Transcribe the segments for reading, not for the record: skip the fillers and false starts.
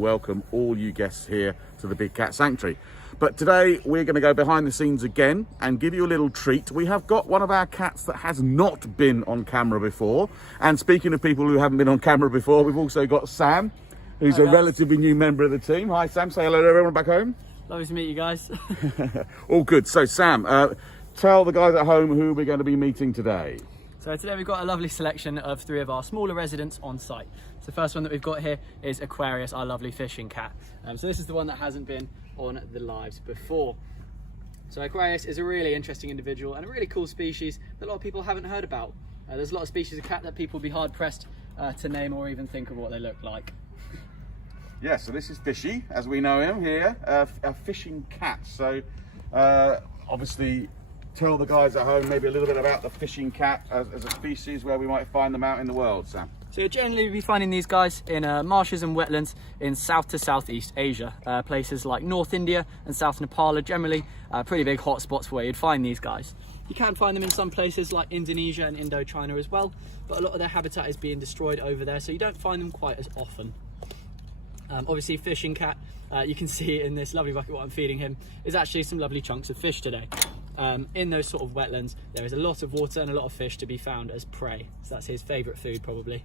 welcome all you guests here to the Big Cat Sanctuary. But today we're going to go behind the scenes again and give you a little treat. We have got one of our cats that has not been on camera before. And speaking of people who haven't been on camera before, we've also got Sam, who's a relatively new member of the team. Hi Sam, say hello to everyone back home. Lovely to meet you guys. All good. So Sam, tell the guys at home who we're going to be meeting today. So today we've got a lovely selection of 3 of our smaller residents on site. So the first one that we've got here is Aquarius, our lovely fishing cat. So this is the one that hasn't been on the lives before. So Aquarius is a really interesting individual and a really cool species that a lot of people haven't heard about. There's a lot of species of cat that people would be hard pressed to name or even think of what they look like. Yeah, so this is Fishy, as we know him here, a fishing cat. So obviously tell the guys at home maybe a little bit about the fishing cat as a species, where we might find them out in the world, Sam. So you'll generally be finding these guys in marshes and wetlands in South to Southeast Asia. Places like North India and South Nepal are generally pretty big hotspots for where you'd find these guys. You can find them in some places like Indonesia and Indochina as well, but a lot of their habitat is being destroyed over there, so you don't find them quite as often. Obviously fishing cat, you can see in this lovely bucket what I'm feeding him is actually some lovely chunks of fish today. In those sort of wetlands there is a lot of water and a lot of fish to be found as prey, so that's his favourite food probably.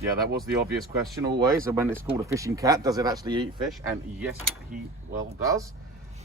Yeah, that was the obvious question always, and when it's called a fishing cat, does it actually eat fish? And yes, he well does.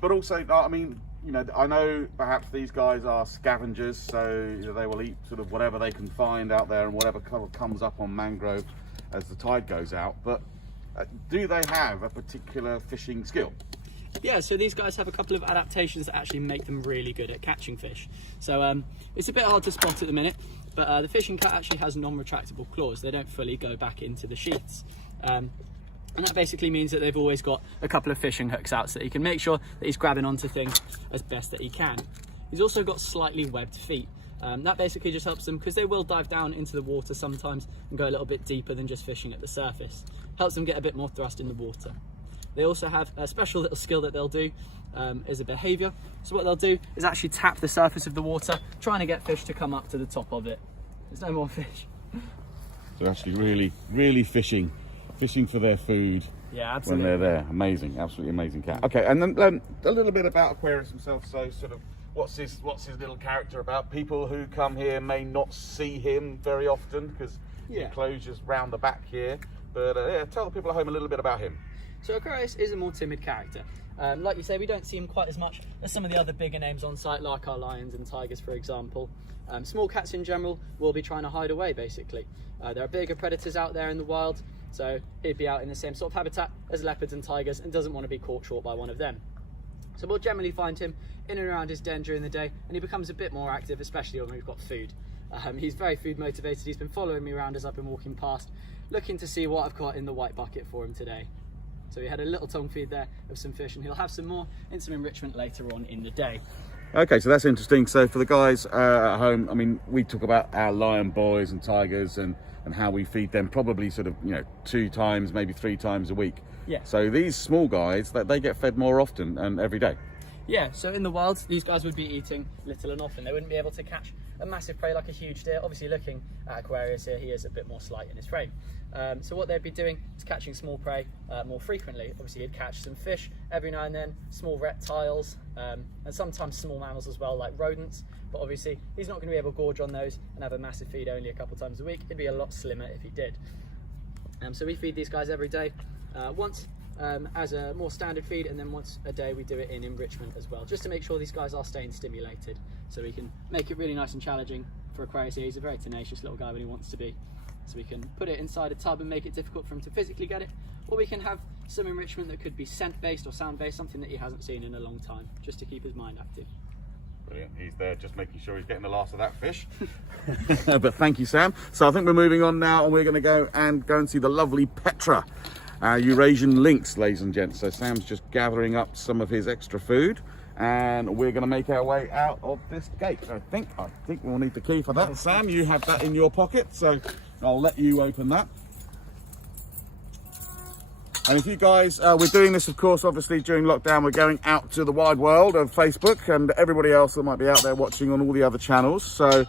But also, I mean, you know, I know perhaps these guys are scavengers, so you know, they will eat sort of whatever they can find out there and whatever comes up on mangrove as the tide goes out. But do they have a particular fishing skill? Yeah, so these guys have a couple of adaptations that actually make them really good at catching fish. So it's a bit hard to spot at the minute, but the fishing cat actually has non-retractable claws. They don't fully go back into the sheaths. And that basically means that they've always got a couple of fishing hooks out so that he can make sure that he's grabbing onto things as best that he can. He's also got slightly webbed feet. That basically just helps them, because they will dive down into the water sometimes and go a little bit deeper than just fishing at the surface. Helps them get a bit more thrust in the water. They also have a special little skill that they'll do as a behaviour. So what they'll do is actually tap the surface of the water, trying to get fish to come up to the top of it. There's no more fish. So actually really fishing for their food. Yeah, absolutely. When they're there. Amazing, absolutely amazing cat. Okay, and then a little bit about Aquarius himself. So sort of what's his little character about? People who come here may not see him very often because the enclosure's round the back here. But yeah, tell the people at home a little bit about him. So Aquarius is a more timid character. Like you say, we don't see him quite as much as some of the other bigger names on site, like our lions and tigers, for example. Small cats in general will be trying to hide away, basically. There are bigger predators out there in the wild, so he'd be out in the same sort of habitat as leopards and tigers and doesn't want to be caught short by one of them. So we'll generally find him in and around his den during the day, and he becomes a bit more active, especially when we've got food. He's very food motivated. He's been following me around as I've been walking past, looking to see what I've got in the white bucket for him today. So we had a little tongue feed there of some fish, and he'll have some more in some enrichment later on in the day. Okay, so that's interesting. So for the guys at home, I mean, we talk about our lion boys and tigers and how we feed them probably sort of, you know, 2 times, maybe 3 times a week. Yeah. So these small guys, they get fed more often and every day. Yeah, so in the wild, these guys would be eating little and often. They wouldn't be able to catch a massive prey like a huge deer. Obviously, looking at Aquarius here, he is a bit more slight in his frame. So what they'd be doing is catching small prey more frequently. Obviously, he'd catch some fish every now and then, small reptiles, and sometimes small mammals as well, like rodents. But obviously, he's not going to be able to gorge on those and have a massive feed only a couple times a week. It'd be a lot slimmer if he did. So we feed these guys every day, once as a more standard feed, and then once a day we do it in enrichment as well, just to make sure these guys are staying stimulated, so we can make it really nice and challenging for Aquarius. He's a very tenacious little guy when he wants to be, so we can put it inside a tub and make it difficult for him to physically get it, or we can have some enrichment that could be scent based or sound based, something that he hasn't seen in a long time, just to keep his mind active. Brilliant. He's there just making sure he's getting the last of that fish. But thank you, Sam. So I think we're moving on now, and we're going to go and see the lovely Petra, Eurasian Links, ladies and gents. So Sam's just gathering up some of his extra food, and we're going to make our way out of this gate. I think we'll need the key for that. Sam, you have that in your pocket, so I'll let you open that. And if you guys, we're doing this, of course, obviously during lockdown, we're going out to the wide world of Facebook and everybody else that might be out there watching on all the other channels. So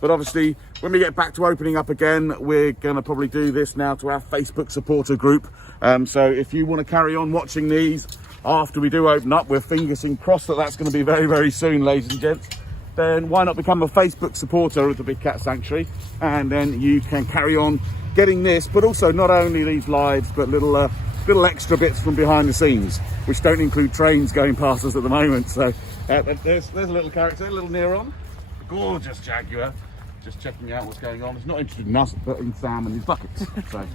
But obviously, when we get back to opening up again, we're going to probably do this now to our Facebook supporter group. So if you want to carry on watching these after we do open up, we're fingers crossed that that's going to be very, very soon, ladies and gents. Then why not become a Facebook supporter of the Big Cat Sanctuary, and then you can carry on getting this, but also not only these lives, but little extra bits from behind the scenes, which don't include trains going past us at the moment. So there's a little character, a little Neron, a gorgeous jaguar, just checking out what's going on. It's not interested in us, but in Sam and his buckets. So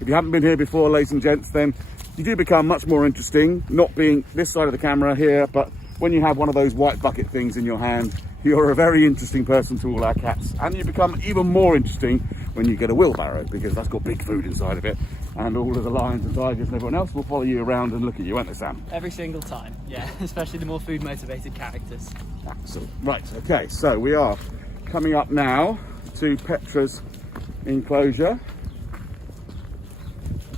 if you haven't been here before, ladies and gents, then you do become much more interesting, not being this side of the camera here, but when you have one of those white bucket things in your hand, you're a very interesting person to all our cats. And you become even more interesting when you get a wheelbarrow, because that's got big food inside of it. And all of the lions and tigers and everyone else will follow you around and look at you, won't they, Sam? Every single time, yeah, especially the more food motivated characters. Absolutely. Right, okay, so we are coming up now to Petra's enclosure.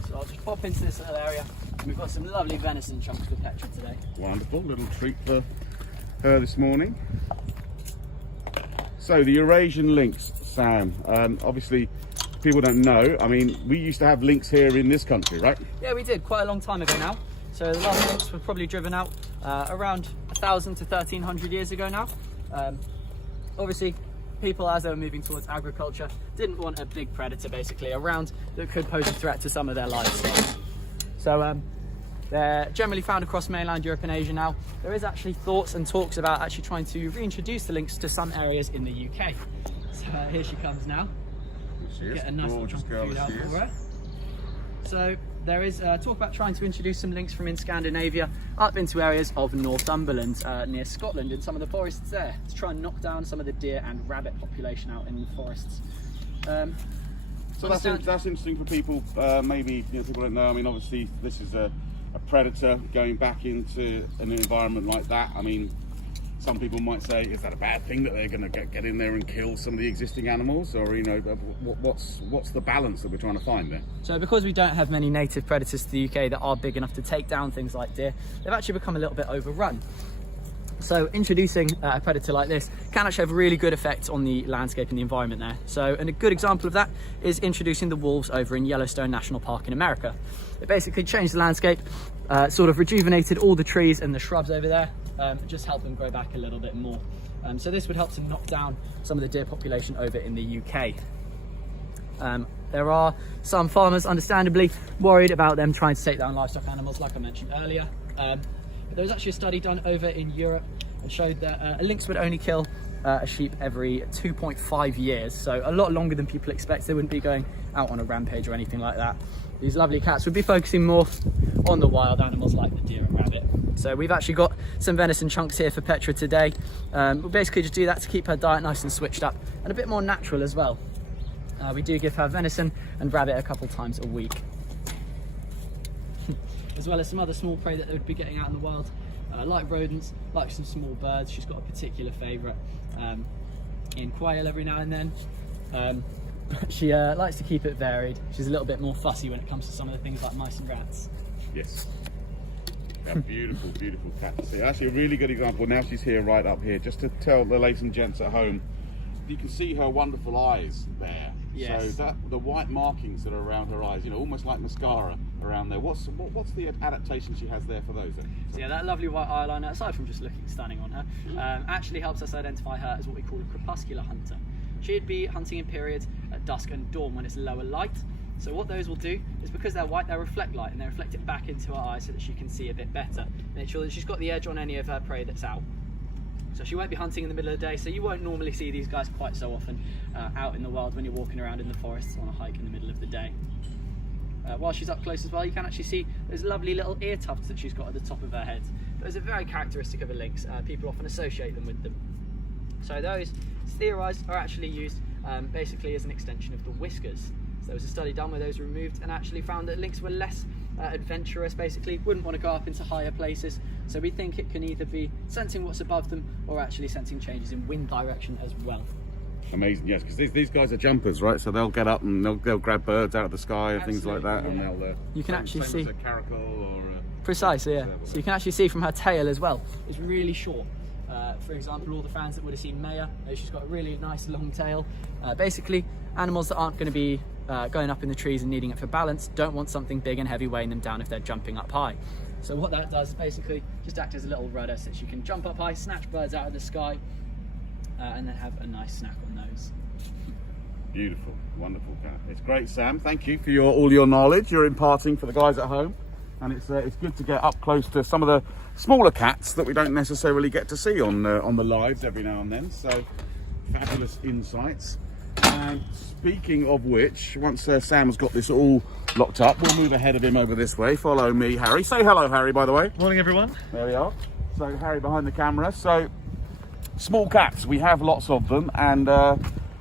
So I'll just pop into this little area. We've got some lovely venison chunks for Petra today. Wonderful, little treat for her this morning. So the Eurasian Links, Sam, obviously people don't know, I mean, we used to have lynx here in this country, right? Yeah, we did, quite a long time ago now. So the last lynx were probably driven out around 1,000 to 1,300 years ago now. Obviously, people, as they were moving towards agriculture, didn't want a big predator basically around that could pose a threat to some of their livestock. So they're generally found across mainland Europe and Asia now. There is actually thoughts and talks about actually trying to reintroduce the lynx to some areas in the UK. So here she comes now. She is. Get a nice little chunk of food out for her. So there is talk about trying to introduce some lynx from in Scandinavia up into areas of Northumberland, near Scotland, in some of the forests there, to try and knock down some of the deer and rabbit population out in the forests. So that's interesting for people, maybe people don't know. I mean, obviously this is a predator going back into an environment like that. I mean, some people might say, is that a bad thing that they're going to get in there and kill some of the existing animals, or what's the balance that we're trying to find there? So because we don't have many native predators to the UK that are big enough to take down things like deer, they've actually become a little bit overrun. So introducing a predator like this can actually have a really good effect on the landscape and the environment there. So, and a good example of that is introducing the wolves over in Yellowstone National Park in America. It basically changed the landscape, sort of rejuvenated all the trees and the shrubs over there, just help them grow back a little bit more. So this would help to knock down some of the deer population over in the UK. There are some farmers understandably worried about them trying to take down livestock animals, like I mentioned earlier. There was actually a study done over in Europe and showed that a lynx would only kill a sheep every 2.5 years, so a lot longer than people expect. They wouldn't be going out on a rampage or anything like that. These lovely cats would be focusing more on the wild animals like the deer and rabbit. So we've actually got some venison chunks here for Petra today. We'll basically just do that to keep her diet nice and switched up and a bit more natural as well. We do give her venison and rabbit a couple times a week, as well as some other small prey that they would be getting out in the wild, like rodents, like some small birds. She's got a particular favourite in quail every now and then. She likes to keep it varied. She's a little bit more fussy when it comes to some of the things like mice and rats. Yes. A beautiful, beautiful cat to see. Actually, a really good example. Now she's here, right up here, just to tell the ladies and gents at home, you can see her wonderful eyes there. Yes. So the white markings that are around her eyes, almost like mascara around there. What's the adaptation she has there for those then? So yeah, that lovely white eyeliner, aside from just looking stunning on her, actually helps us identify her as what we call a crepuscular hunter. She'd be hunting in periods at dusk and dawn when it's lower light. So what those will do is, because they're white, they'll reflect light and they reflect it back into her eyes so that she can see a bit better. Make sure that she's got the edge on any of her prey that's out. So she won't be hunting in the middle of the day, so you won't normally see these guys quite so often out in the wild when you're walking around in the forests on a hike in the middle of the day. While she's up close as well, you can actually see those lovely little ear tufts that she's got at the top of her head. Those are very characteristic of a lynx. People often associate them with them. So those, it's theorised, are actually used basically as an extension of the whiskers. So there was a study done where those were removed and actually found that lynx were less adventurous, basically, wouldn't want to go up into higher places. So we think it can either be sensing what's above them or actually sensing changes in wind direction as well. Amazing, yes, because these guys are jumpers, right? So they'll get up and they'll grab birds out of the sky and things like that, and they'll. You can actually see. As a caracal or. Precisely, yeah. So you can actually see from her tail as well. It's really short. For example, all the fans that would have seen Maya, she's got a really nice long tail. Basically, animals that aren't going to be going up in the trees and needing it for balance don't want something big and heavy weighing them down if they're jumping up high. So what that does is basically just act as a little rudder so that you can jump up high, snatch birds out of the sky, and then have a nice snack on those. Beautiful, wonderful cat. It's great, Sam. Thank you for all your knowledge you're imparting for the guys at home. And it's good to get up close to some of the smaller cats that we don't necessarily get to see on the lives every now and then. So fabulous insights. And speaking of which, once Sam's got this all locked up, we'll move ahead of him over this way. Follow me, Harry. Say hello, Harry, by the way. Morning, everyone. There we are. So Harry behind the camera. So small cats, we have lots of them, and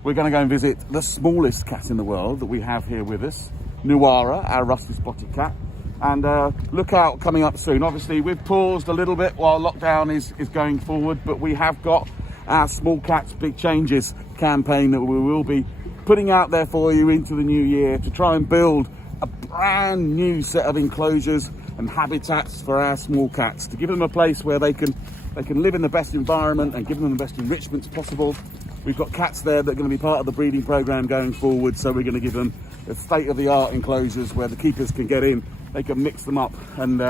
we're going to go and visit the smallest cat in the world that we have here with us, Nuara, our rusty spotted cat. And look out coming up soon. Obviously we've paused a little bit while lockdown is going forward, but we have got our Small Cats Big Changes campaign that we will be putting out there for you into the new year to try and build a brand new set of enclosures and habitats for our small cats, to give them a place where they can live in the best environment and give them the best enrichments possible. We've got cats there that are going to be part of the breeding program going forward, so we're going to give them the state-of-the-art enclosures where the keepers can get in. They can mix them up and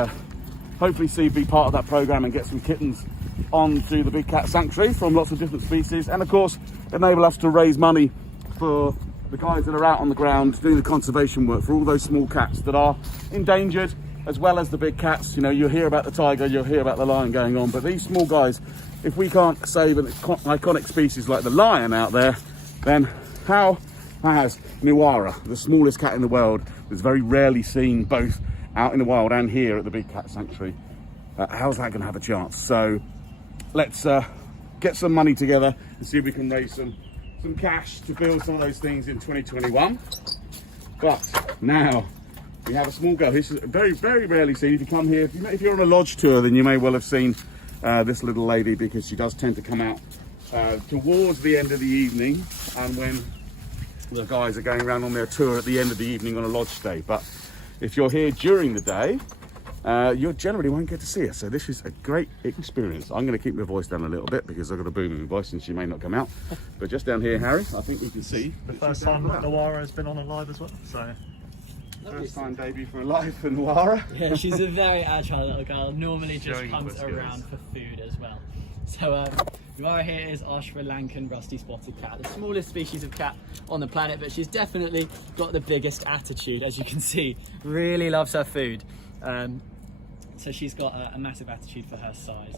hopefully be part of that program and get some kittens onto the Big Cat Sanctuary from lots of different species, and of course enable us to raise money for the guys that are out on the ground doing the conservation work for all those small cats that are endangered, as well as the big cats. You know, you'll hear about the tiger, you'll hear about the lion going on, but these small guys, if we can't save an iconic species like the lion out there, then how has Nuara, the smallest cat in the world, that's very rarely seen both out in the wild and here at the Big Cat Sanctuary, how's that going to have a chance? So let's get some money together and see if we can raise some cash to build some of those things in 2021. But now we have a small girl who's very, very rarely seen. If you come here, if you're on a lodge tour, then you may well have seen this little lady, because she does tend to come out towards the end of the evening, and when the guys are going around on their tour at the end of the evening on a lodge stay. But if you're here during the day, you generally won't get to see her. So this is a great experience. I'm going to keep my voice down a little bit because I've got a boom in my voice and she may not come out. But just down here, Harry, I think you can see. The first time that Nuara has been on a live as well. So first time debut for a live for Nuara. Yeah, she's a very agile little girl. Normally just Showing comes skills. around for food as well. So Nuara here is Ashford Lankan rusty spotted cat, the smallest species of cat on the planet, but she's definitely got the biggest attitude, as you can see. Really loves her food. So she's got a massive attitude for her size.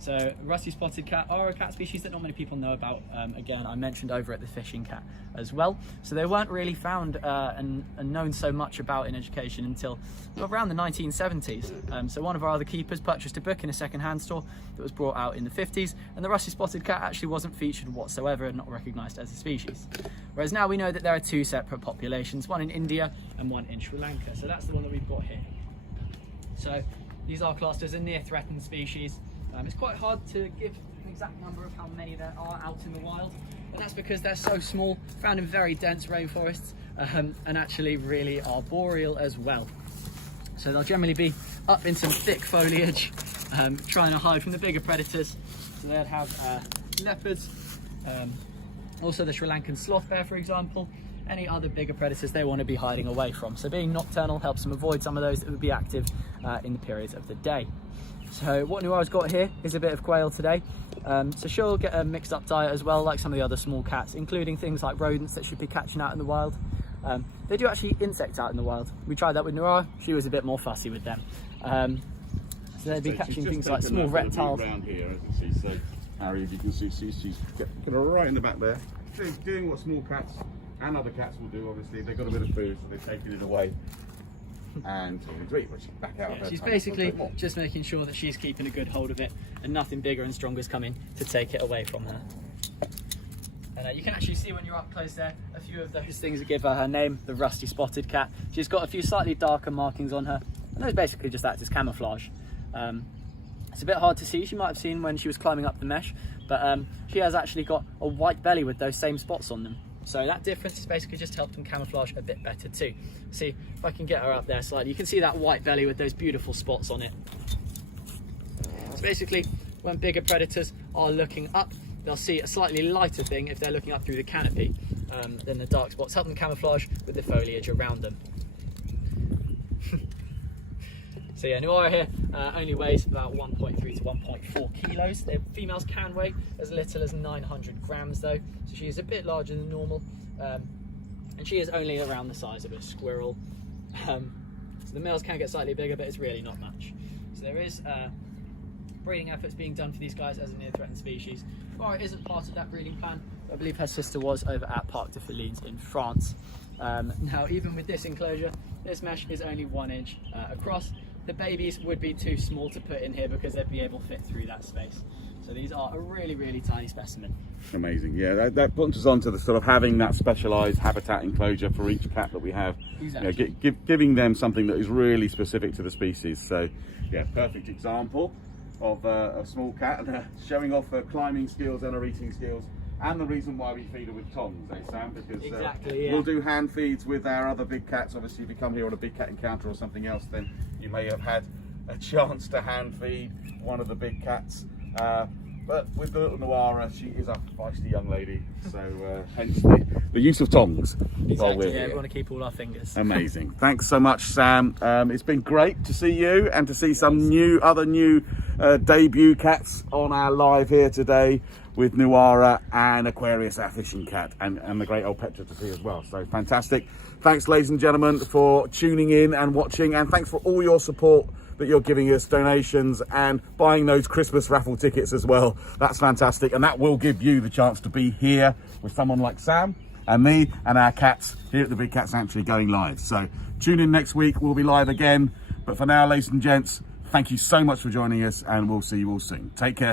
So rusty spotted cat are a cat species that not many people know about. Again, I mentioned over at the fishing cat as well. So they weren't really found and known so much about in education until around the 1970s. So one of our other keepers purchased a book in a second-hand store that was brought out in the 50s, and the rusty spotted cat actually wasn't featured whatsoever and not recognised as a species. Whereas now we know that there are two separate populations, one in India and one in Sri Lanka. So that's the one that we've got here. So these are classed as a near threatened species. It's quite hard to give an exact number of how many there are out in the wild, and that's because they're so small, found in very dense rainforests, and actually really arboreal as well. So they'll generally be up in some thick foliage, trying to hide from the bigger predators. So they'll have leopards, also the Sri Lankan sloth bear, for example, any other bigger predators they want to be hiding away from. So being nocturnal helps them avoid some of those that would be active in the periods of the day. So what Nuara's got here is a bit of quail today. So she'll get a mixed up diet as well, like some of the other small cats, including things like rodents that should be catching out in the wild. They do actually eat insects out in the wild. We tried that with Nuara. She was a bit more fussy with them. So they'd be catching things like small reptiles. Around here, isn't she? So Harry, if you can see, she's got her right in the back there. She's doing what small cats and other cats will do. Obviously, they've got a bit of food, so they've taken it away. And to eat, but she's back out of her She's tummy. basically just making sure that she's keeping a good hold of it and nothing bigger and stronger is coming to take it away from her. And you can actually see when you're up close there a few of those things that give her her name, the rusty spotted cat. She's got a few slightly darker markings on her, and those basically just act as camouflage. It's a bit hard to see. She might have seen when she was climbing up the mesh, but she has actually got a white belly with those same spots on them. So that difference is basically just helped them camouflage a bit better too. See if I can get her up there slightly. You can see that white belly with those beautiful spots on it. So basically, when bigger predators are looking up, they'll see a slightly lighter thing if they're looking up through the canopy than the dark spots, help them camouflage with the foliage around them. So yeah, Nuara here only weighs about 1.3 to 1.4 kilos. Their females can weigh as little as 900 grams though, so she is a bit larger than normal, and she is only around the size of a squirrel. So the males can get slightly bigger, but it's really not much. So there is breeding efforts being done for these guys as a near threatened species. Nuara isn't part of that breeding plan. I believe her sister was over at Parc des Félines in France. Now, even with this enclosure, this mesh is only 1 inch across. The babies would be too small to put in here because they'd be able to fit through that space. So these are a really, really tiny specimen. Amazing. Yeah, that puts us on to the sort of having that specialised habitat enclosure for each cat that we have. Exactly. You know, giving them something that is really specific to the species. So, yeah, perfect example of a small cat showing off her climbing skills and her eating skills. And the reason why we feed her with tongs, Sam? Because exactly, yeah. We'll do hand feeds with our other big cats. Obviously, if you come here on a big cat encounter or something else, then you may have had a chance to hand feed one of the big cats. But with the little Nuara, she is a feisty young lady, so hence the use of tongs. Exactly, yeah, we want to keep all our fingers. Amazing. Thanks so much, Sam. It's been great to see you and to see some other new debut cats on our live here today with Nuara and Aquarius, our fishing cat, and the great old Petra to see as well. So fantastic. Thanks, ladies and gentlemen, for tuning in and watching, and thanks for all your support that you're giving us, donations and buying those Christmas raffle tickets as well. That's fantastic, and that will give you the chance to be here with someone like Sam and me and our cats here at the Big Cat Sanctuary going live. So tune in next week, we'll be live again. But for now, ladies and gents, thank you so much for joining us, and we'll see you all soon. Take care.